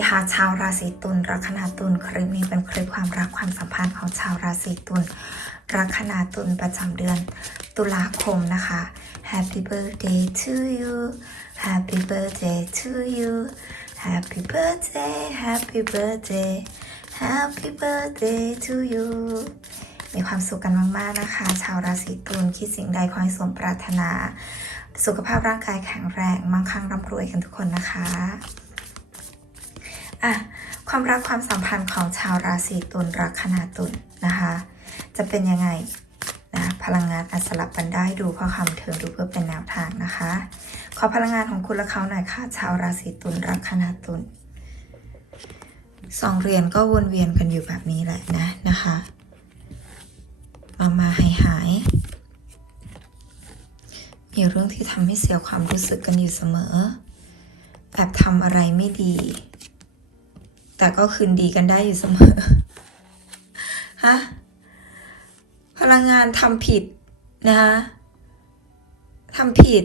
ดีค่ะชาวราศีตุลลัคนาตุลคลิปนี้เป็นคลิปความรักความสัมพันธ์ของชาวราศีตุลลัคนาตุลประจำเดือนตุลาคมนะคะ Happy birthday to you Happy birthday to you Happy birthday Happy birthday Happy birthday to you มีความสุขกันมาก ๆ นะคะ ชาวราศีตุลคิดสิ่งใดขอให้สมปรารถนา สุขภาพร่างกายแข็งแรง มั่งคั่งร่ำรวยกันทุกคนนะคะ อะความรักความสัมพันธ์ของชาวราศีตุลรักนาตุลนะคะ จะเป็นยังไงนะพลังงานอัสลับกันได้ดูเพราะคำเถิงดูเพื่อเป็นแนวทางนะคะ ขอพลังงานของคุณและเขาหน่อยค่ะชาวราศีตุลรักนาตุลสองเหรียญก็วนเวียนกันอยู่แบบนี้แหละนะนะคะ มามาหายหายมีเรื่องที่ทำให้เสียความรู้สึกกันอยู่เสมอแอบทำอะไรไม่ดี แต่ก็คืนดีกันได้อยู่เสมอ ฮะ พลังงานทำผิดนะคะทำผิด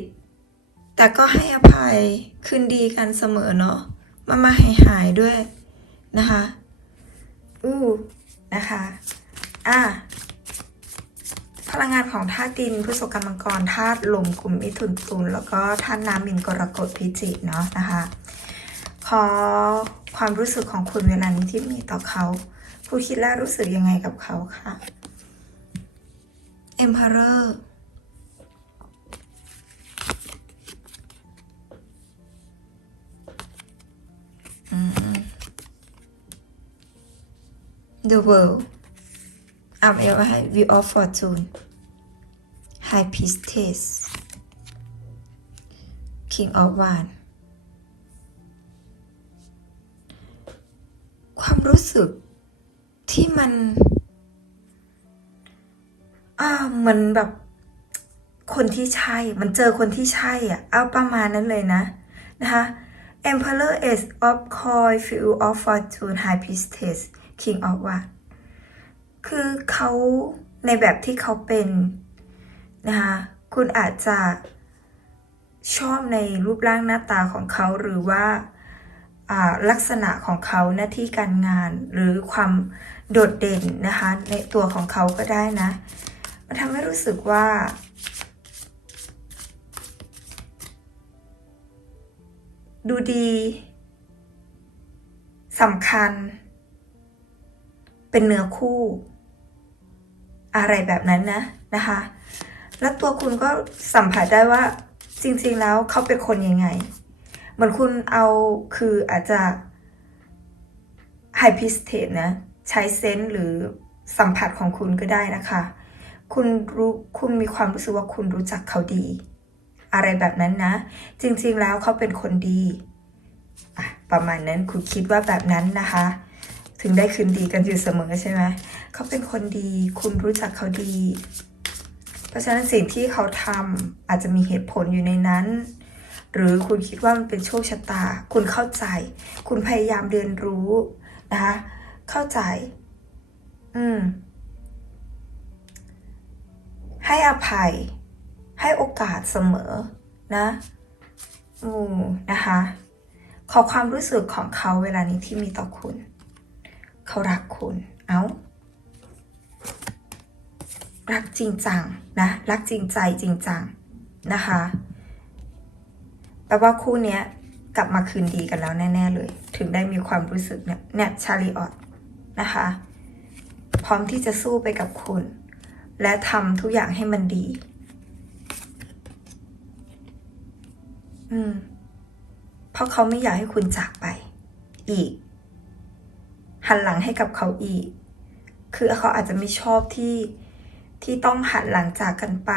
แต่ก็ให้อภัยคืนดีกันเสมอเนาะ มามาหายหายๆด้วยนะคะ อู้นะคะ อะพลังงานของธาตุดินพฤษภกรรมกรธาตุลมกลุ่มมิถุนตุลแล้วก็ธาตุน้ำมินกรกฎพิจิเนาะนะคะ ขอความรู้สึกของคุณเวลานี้ที่มีต่อเขาคุณคิดและรู้สึกยังไงกับเขาคะ Emperor อืม The World อ่านเอาให้ View of Fortune High Priestess King of Wands ควา ความรู้สึกที่มัน อ่าเหมือนแบบคนที่ใช่ มันเจอคนที่ใช่อะ เอาประมาณนั้นเลยนะ นะคะ Emperor Ace of Coin View of Fortune High Priestess King of Wands คือเขาในแบบที่เขาเป็นนะคะคุณอาจจะชอบในรูปร่างหน้าตาของเขาหรือว่า ลักษณะของเขาหน้าที่การงานหรือความโดดเด่นนะคะในตัวของเขาก็ได้นะ มันทำให้รู้สึกว่าดูดีสำคัญ เป็นเนื้อคู่ อะไรแบบนั้นนะนะคะ แล้วตัวคุณก็สัมผัสได้ว่าจริงๆแล้วเขาเป็นคนยังไง เหมือนคุณเอาคืออาจจะไฮพิสเทสนะ ใช้เซนส์หรือสัมผัสของคุณก็ได้นะคะ คุณรู้คุณมีความรู้สึกว่าคุณรู้จักเขาดี อะไรแบบนั้นนะ จริงๆแล้วเขาเป็นคนดีประมาณนั้นคุณคิดว่าแบบนั้นนะคะ ถึงได้คืนดีกันอยู่เสมอใช่ไหมเขาเป็นคนดี คุณรู้จักเขาดี เพราะฉะนั้นสิ่งที่เขาทำอาจจะมีเหตุผลอยู่ในนั้น หรือคุณคิดว่ามันเป็นโชคชะตา คุณเข้าใจ คุณพยายามเรียนรู้นะคะ เข้าใจ อืม ให้อภัย ให้โอกาสเสมอ นะอืมนะคะ ขอความรู้สึกของเขาเวลานี้ที่มีต่อคุณ เขารักคุณ เอา้ารักจริงจังนะ รักจริงใจจริงจังนะคะ แปลว่าคู่เนี้ยกลับมาคืนดีกันแล้วแน่ ๆ เลย ถึงได้มีความรู้สึกเนี่ยเนี่ยชาลีออตนะคะ พร้อมที่จะสู้ไปกับคุณ และทำทุกอย่างให้มันดี อืม เพราะเขาไม่อยากให้คุณจากไป อีก หันหลังให้กับเขาอีก คือเขาอาจจะไม่ชอบที่ที่ต้องหันหลังจากกันไป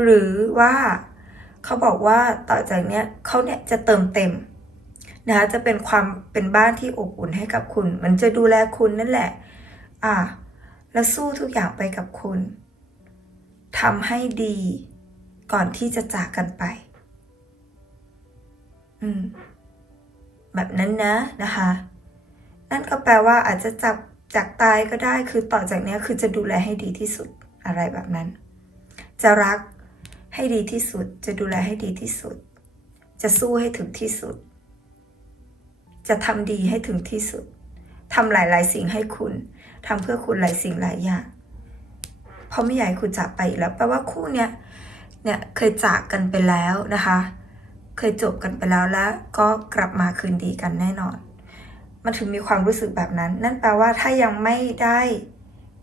หรือว่า เขาบอกว่าต่อจากเนี้ยเขาเนี่ยจะเติมเต็มนะคะจะเป็นความเป็นบ้านที่อบอุ่นให้กับคุณ มันจะดูแลคุณนั่นแหละ อ่า แล้วสู้ทุกอย่างไปกับคุณทำให้ดีก่อนที่จะจากกันไป อืม แบบนั้นนะนะคะ นั่นก็แปลว่าอาจจะจับจากตายก็ได้ คือต่อจากเนี้ยคือจะดูแลให้ดีที่สุดอะไรแบบนั้น จะรัก ให้ดีที่สุด จะดูแลให้ดีที่สุด จะสู้ให้ถึงที่สุด จะทำดีให้ถึงที่สุดทำหลาย ๆ สิ่งให้คุณทำเพื่อคุณหลายสิ่งหลายอย่างเพราะไม่อยากให้คุณจากไปอีกแล้วแปลว่าคู่เนี้ยเนี่ยเคยจากกันไปแล้วนะคะ เคยจบกันไปแล้วแล้วก็กลับมาคืนดีกันแน่นอน มันถึงมีความรู้สึกแบบนั้น นั่นแปลว่าถ้ายังไม่ได้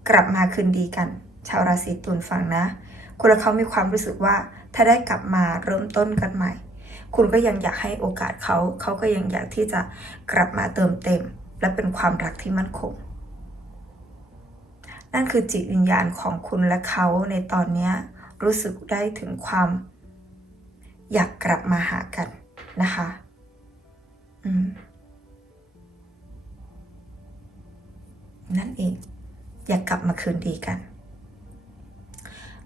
กลับมาคืนดีกัน ชาวราศีตุลฟังนะ คุณและเขามีความรู้สึกว่า ถ้าได้กลับมาเริ่มต้นกันใหม่ คุณก็ยังอยากให้โอกาสเขา เขาก็ยังอยากที่จะกลับมาเติมเต็ม และเป็นความรักที่มั่นคง นั่นคือจิตวิญญาณของคุณและเขาในตอนนี้รู้สึกได้ถึงความ อยากกลับมาหากันนะคะนั่นเอง อยากกลับมาคืนดีกัน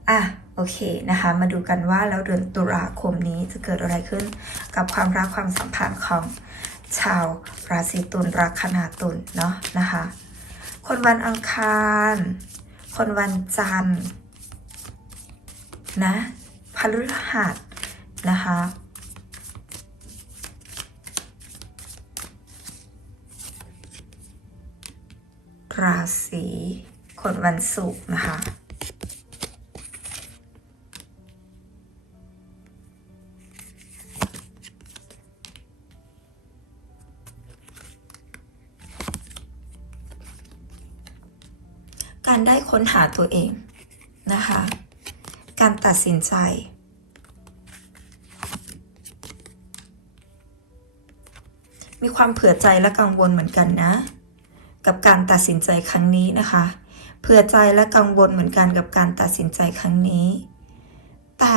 อะโอเคนะคะ มาดูกันว่าแล้วเดือนตุลาคมนี้จะเกิดอะไรขึ้นกับความรักความสัมพันธ์ของชาวราศีตุลราคนาตุลเนาะนะคะ คนวันอังคาร คนวันจันทร์นะพฤหัสนะคะราศีคนวันศุกร์นะคะ ค้นหาตัวเองนะคะ การตัดสินใจ มีความเผื่อใจและกังวลเหมือนกันนะ กับการตัดสินใจครั้งนี้นะคะ เผื่อใจและกังวลเหมือนกันกับการตัดสินใจครั้งนี้ แต่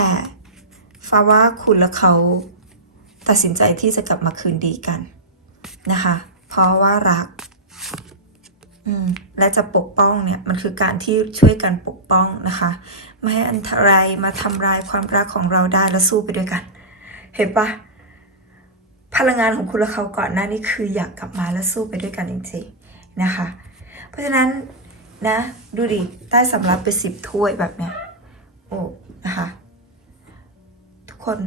ฟ้าว่าคุณและเขาตัดสินใจที่จะกลับมาคืนดีกันนะคะ เพราะว่ารัก และจะปกป้องเนี่ยมันคือการที่ช่วยกันปกป้องนะคะ ไม่ให้อันตรายมาทำลายความรักของเราได้และสู้ไปด้วยกัน เห็นปะพลังงานของคุณและเขาก่อนหน้านี้คืออยากกลับมาและสู้ไปด้วยกันจริงๆนะคะ เพราะฉะนั้นนะดูดิใต้สำรับไปสิบถ้วยแบบเนี้ยโอ้นะคะทุกคน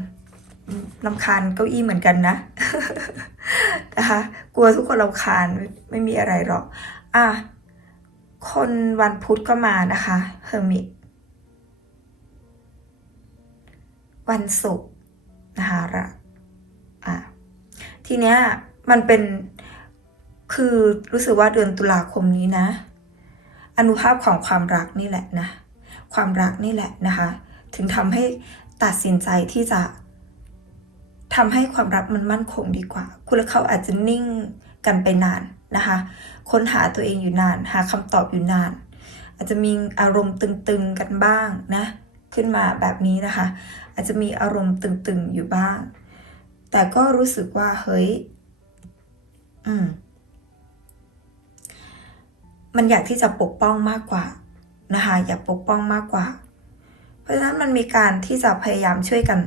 ลำคาญเก้าอี้เหมือนกันนะนะคะกลัวทุกคนลำคาญไม่มีอะไรหรอก อะ คนวันพุธก็มานะคะเฮอร์มิตวันศุกร์นะคะละอะ ทีเนี้ยมันเป็นคือรู้สึกว่าเดือนตุลาคมนี้นะ อนุภาพของความรักนี่แหละนะ ความรักนี่แหละนะคะ ถึงทำให้ตัดสินใจที่จะทำให้ความรักมันมั่นคงดีกว่า คุณและเขาอาจจะนิ่งกันไปนาน นะคะ ค้นหาตัวเองอยู่นาน หาคำตอบอยู่นาน อาจจะมีอารมณ์ตึงๆกันบ้างนะ ขึ้นมาแบบนี้นะคะ อาจจะมีอารมณ์ตึงๆอยู่บ้าง แต่ก็รู้สึกว่าเฮ้ย อืม มันอยากที่จะปกป้องมากกว่านะคะ อยากปกป้องมากกว่า เพราะฉะนั้นมันมีการที่จะพยายามช่วยกัน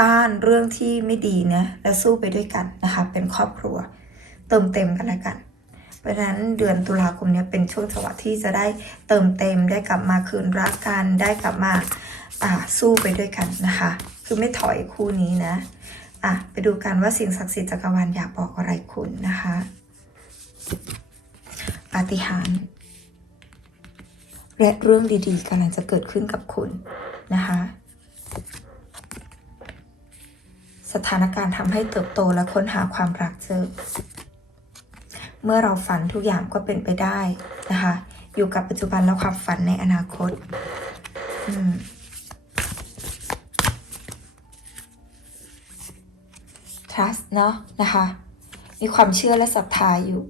ต้านเรื่องที่ไม่ดีเนี่ยและสู้ไปด้วยกันนะคะ เป็นครอบครัว เติมเต็มกันละกัน ราะฉะนั้นเดือนตุลาคมเนี้เป็นช่วงจังหวะที่จะได้เติมเต็มได้กลับมาคืนรักกันได้กลับมาอ่าสู้ไปด้วยกันนะคะ คือไม่ถอยคู่นี้นะอะไปดูกันว่าสิ่งศักดิ์สิทธิ์จักรวาลอยากบอกอะไรคุณนะคะปาฏิหาริย์และเรื่องดีๆกำลังจะเกิดขึ้นกับคุณนะคะสถานการณ์ทำให้เติบโตและค้นหาความรักเจอ เมื่อเราฝันทุกอย่างก็เป็นไปได้นะคะ อยู่กับปัจจุบันและความฝันในอนาคต อืม trust เนาะนะคะ มีความเชื่อและศรัทธาอยู่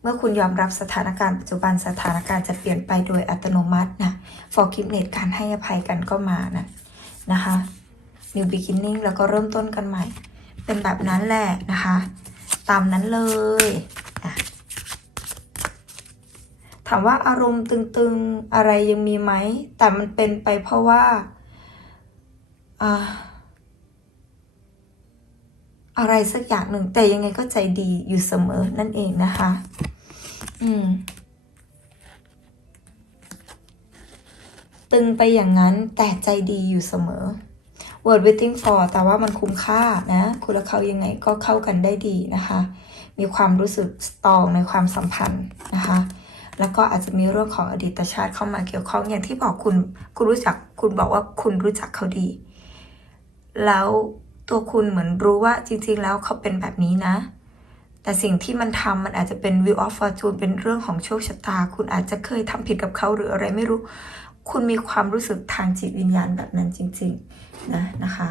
เมื่อคุณยอมรับสถานการณ์ปัจจุบันสถานการณ์จะเปลี่ยนไปโดยอัตโนมัตินะ forgiveness การให้อภัยกันก็มานะนะคะ new beginning แล้วก็เริ่มต้นกันใหม่ เป็นแบบนั้นแหละนะคะ ตามนั้นเลย ถามว่าอารมณ์ตึงๆอะไรยังมีไหม แต่มันเป็นไปเพราะว่าอ่าอะไรสักอย่างหนึ่ง แต่ยังไงก็ใจดีอยู่เสมอนั่นเองนะคะ อืม ตึงไปอย่างนั้นแต่ใจดีอยู่เสมอ word waiting for แต่ว่ามันคุ้มค่านะ คุณและเขายังไงก็เข้ากันได้ดีนะคะ มีความรู้สึกตองในความสัมพันธ์นะคะ แล้วก็อาจจะมีเรื่องของอดีตชาติเข้ามาเกี่ยวข้องอย่างที่บอกคุณคุณรู้จักคุณบอกว่าคุณรู้จักเขาดี แล้วตัวคุณเหมือนรู้ว่าจริง ๆ แล้วเขาเป็นแบบนี้นะ แต่สิ่งที่มันทำมันอาจจะเป็น will of fortune เป็นเรื่องของโชคชะตา คุณอาจจะเคยทำผิดกับเขาหรืออะไรไม่รู้ คุณมีความรู้สึกทางจิตวิญญาณแบบนั้นจริง ๆ นะนะคะ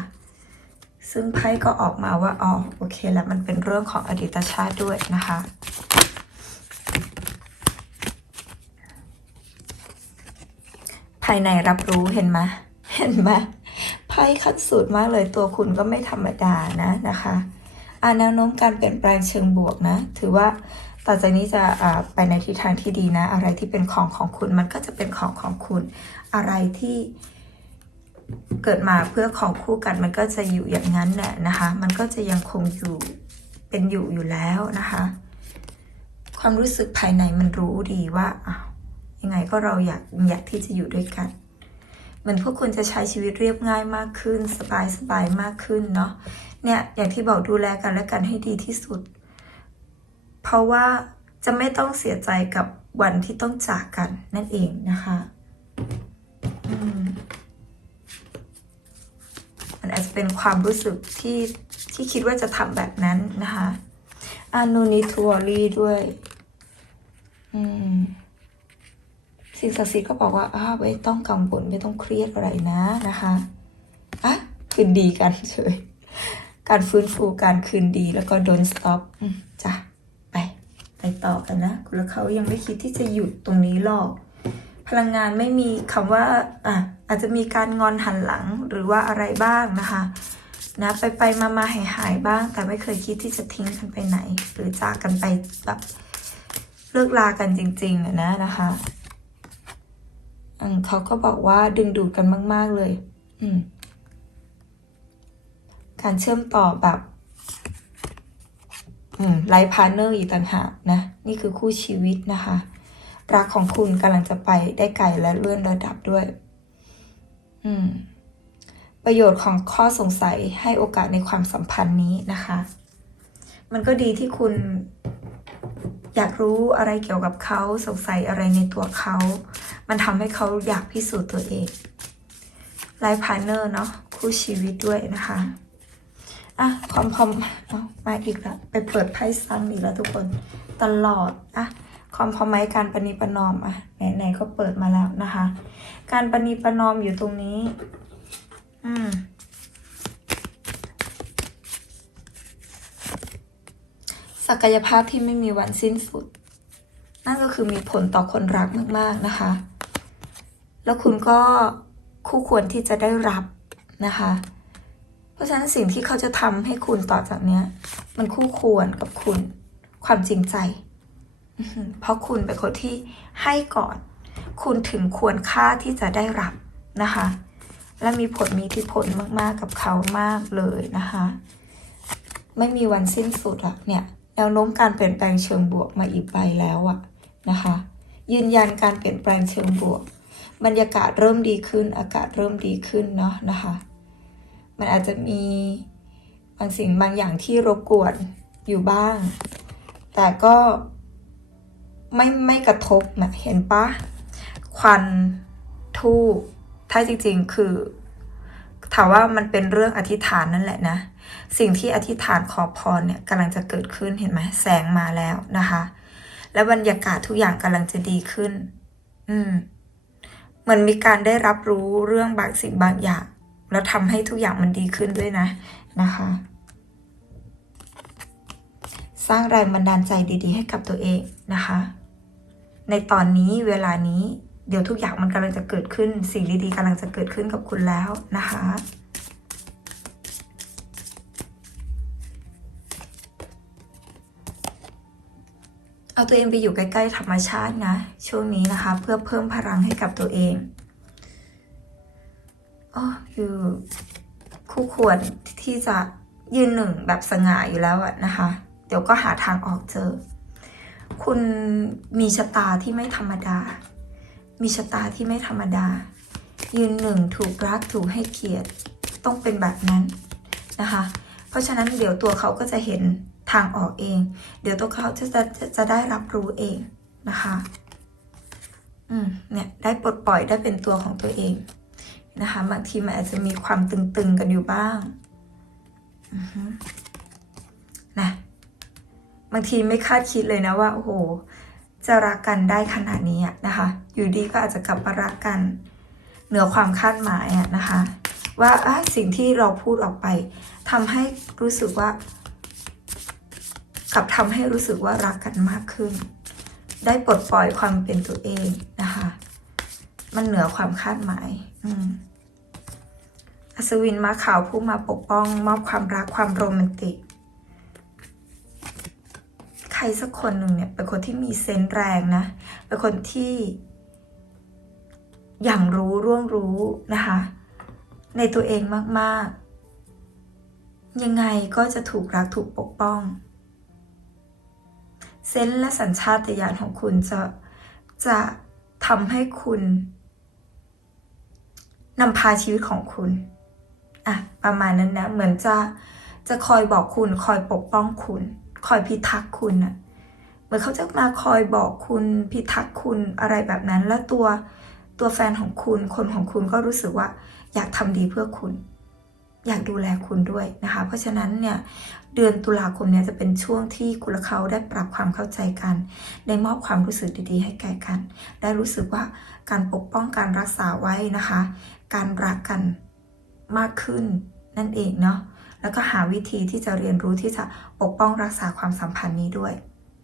ซึ่งไพ่ก็ออกมาว่าอ๋อโอเคแล้วมันเป็นเรื่องของอดีตชาติด้วยนะคะ ภายในรับรู้เห็นไหมเห็นไหมไพ่ขั้นสุดมากเลยตัวคุณก็ไม่ธรรมดานะนะคะอ่าแนวโน้มการเปลี่ยนแปลงเชิงบวกนะ ถือว่าต่อจากนี้จะไปในทิศทางที่ดีนะ อะไรที่เป็นของของคุณมันก็จะเป็นของของคุณ อะไรที่เกิดมาเพื่อของคู่กันมันก็จะอยู่อย่างนั้นแหละนะคะ มันก็จะยังคงอยู่เป็นอยู่อยู่แล้วนะคะ ความรู้สึกภายในมันรู้ดีว่าอ้าว ยังไงก็เราอยากอยากที่จะอยู่ด้วยกัน เหมือนพวกคุณจะใช้ชีวิตเรียบง่ายมากขึ้น สบายสบายมากขึ้นเนาะเนี่ยอย่างที่บอกดูแลกันและกันให้ดีที่สุด เพราะว่าจะไม่ต้องเสียใจกับวันที่ต้องจากกันนั่นเองนะคะอืมมันอาจจะเป็นความรู้สึกที่ที่คิดว่าจะทำแบบนั้นนะคะอานูนิทัวรี่ด้วย อืม สิ่งศักดิ์สิทธิ์ก็บอกว่าอ้าวไม่ต้องกังวลไม่ต้องเครียดอะไรนะนะคะอะคืนดีกันเฉยการฟื้นฟูการคืนดีแล้วก็ don't stop อืมจ้ะไป ไปต่อกันนะแล้วเขายังไม่คิดที่จะหยุดตรงนี้หรอก พลังงานไม่มีคำว่าอะอาจจะมีการงอนหันหลังหรือว่าอะไรบ้างนะคะนะไปไปมามาหายหายบ้าง แต่ไม่เคยคิดที่จะทิ้งกันไปไหน หรือจากกันไปแบบเลิกลากันจริงๆนะนะคะ เขาก็บอกว่าดึงดูดกันมาก ๆ เลย การเชื่อมต่อแบบไลฟ์พาร์เนอร์อีกต่างหากนะ นี่คือคู่ชีวิตนะคะ รักของคุณกำลังจะไปได้ไกลและเลื่อนระดับด้วย ประโยชน์ของข้อสงสัยให้โอกาสในความสัมพันธ์นี้นะคะ มันก็ดีที่คุณอยากรู้อะไรเกี่ยวกับเขาสงสัยอะไรในตัวเขา มันทำให้เขาอยากพิสูจน์ตัวเองไลฟ์พาร์เนอร์เนาะคู่ชีวิตด้วยนะคะอะคอมพอมอมาอีกแล้วไปเปิดไพ่ซ้ำอีกแล้วทุกคนตลอดอะคอมพอมไมการปณีประนอมอะไหนๆก็เปิดมาแล้วนะคะ การปณีประนอมอยู่ตรงนี้ อืมศักยภาพที่ไม่มีวันสิ้นสุด นั่นก็คือมีผลต่อคนรักมาก ๆ นะคะ แล้วคุณก็คู่ควรที่จะได้รับนะคะ เพราะฉะนั้นสิ่งที่เขาจะทำให้คุณต่อจากเนี้ย มันคู่ควรกับคุณ ความจริงใจ เพราะคุณเป็นคนที่ให้ก่อน คุณถึงควรค่าที่จะได้รับนะคะ และมีผลมีอิทธิพลมากๆกับเขามากเลยนะคะ ไม่มีวันสิ้นสุดอะเนี่ยแนวโน้มการเปลี่ยนแปลงเชิงบวกมาอีกใบแล้วอะนะคะ ยืนยันการเปลี่ยนแปลงเชิงบวก บรรยากาศเริ่มดีขึ้น อากาศเริ่มดีขึ้นเนาะนะคะ มันอาจจะมีบางสิ่งบางอย่างที่รบกวนอยู่บ้าง แต่ก็ไม่ไม่กระทบนะเห็นปะควันทูบถ้าจริงๆคือถามว่ามันเป็นเรื่องอธิษฐานนั่นแหละนะ สิ่งที่อธิษฐานขอพรเนี่ยกำลังจะเกิดขึ้นเห็นไหมแสงมาแล้วนะคะ และบรรยากาศทุกอย่างกำลังจะดีขึ้น อืม เหมือนมีการได้รับรู้เรื่องบางสิ่งบางอย่าง แล้วทำให้ทุกอย่างมันดีขึ้นด้วยนะนะคะ สร้างแรงบันดาลใจดีๆ ให้กับตัวเองนะคะ ในตอนนี้เวลานี้เดี๋ยวทุกอย่างมันกำลังจะเกิดขึ้น สิ่งดีๆกำลังจะเกิดขึ้นกับคุณแล้วนะคะ เอาตัวเองไปอยู่ใกล้ๆธรรมชาตินะ ช่วงนี้นะคะ เพื่อเพิ่มพลังให้กับตัวเองอ๋ออยู่คู่ควรที่จะยืนหนึ่งแบบสง่าอยู่แล้วนะคะ เดี๋ยวก็หาทางออกเจอ คุณมีชะตาที่ไม่ธรรมดา มีชะตาที่ไม่ธรรมดา ยืนหนึ่งถูกรักถูกให้เกียรติต้องเป็นแบบนั้นนะคะ เพราะฉะนั้นเดี๋ยวตัวเขาก็จะเห็น ทางออกเอง เดี๋ยวตัวเขาจะจะจะได้รับรู้เองนะคะ อืมเนี่ยได้ปลดปล่อยได้เป็นตัวของตัวเองนะคะบางทีมันอาจจะมีความตึงๆกันอยู่บ้างนะบางทีไม่คาดคิดเลยนะว่าโอ้โห จะรักกันได้ขนาดนี้นะคะ อยู่ดีก็อาจจะกลับมารักกัน เหนือความคาดหมายนะคะ ว่าสิ่งที่เราพูดออกไปทำให้รู้สึกว่า กับทำให้รู้สึกว่ารักกันมากขึ้น ได้ปลดปล่อยความเป็นตัวเองนะคะ มันเหนือความคาดหมายอืมอัศวินมาขาวผู้มาปกป้อง มอบความรักความโรแมนติก ใครสักคนหนึ่งเนี่ยเป็นคนที่มีเซนส์แรงนะ เป็นคนที่ อย่างรู้ร่วงรู้นะคะ ในตัวเองมาก ๆ ยังไงก็จะถูกรักถูกปกป้อง เซนส์และสัญชาตญาณของคุณจะจะทำให้คุณนำพาชีวิตของคุณอะประมาณนั้นนะ เหมือนจะจะคอยบอกคุณ คอยปกป้องคุณ คอยพิทักษ์คุณอะเหมือนเขาจะมาคอยบอกคุณพิทักษ์คุณอะไรแบบนั้น แล้วตัวตัวแฟนของคุณ คนของคุณก็รู้สึกว่าอยากทำดีเพื่อคุณ อยากดูแลคุณด้วยนะคะ เพราะฉะนั้นเนี่ยเดือนตุลาคมเนี่ยจะเป็นช่วงที่คุณและเขาได้ปรับความเข้าใจกัน ได้มอบความรู้สึกดีๆ ให้แก่กัน ได้รู้สึกว่าการปกป้องการรักษาไว้นะคะ การรักกันมากขึ้นนั่นเองเนาะแล้วก็หาวิธีที่จะเรียนรู้ที่จะปกป้องรักษาความสัมพันธ์นี้ด้วย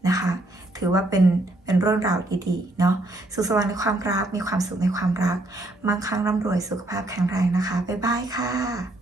นะคะ ถือว่าเป็นเป็นเรื่องราวดีๆ เนาะ สุขสวัสดิ์ในความรัก มีความสุขในความรัก มั่งคั่งร่ำรวย สุขภาพแข็งแรงนะคะ บ๊ายบายค่ะ